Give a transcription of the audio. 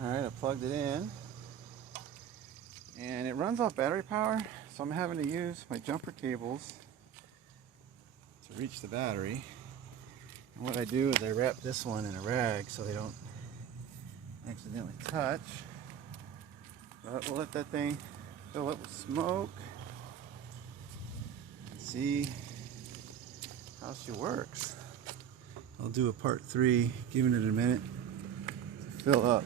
Alright, I plugged it in. And it runs off battery power, so I'm having to use my jumper cables to reach the battery. And what I do is I wrap this one in a rag so they don't accidentally touch. But we'll let that thing fill up with smoke and see how she works. I'll do a part 3, giving it a minute to fill up.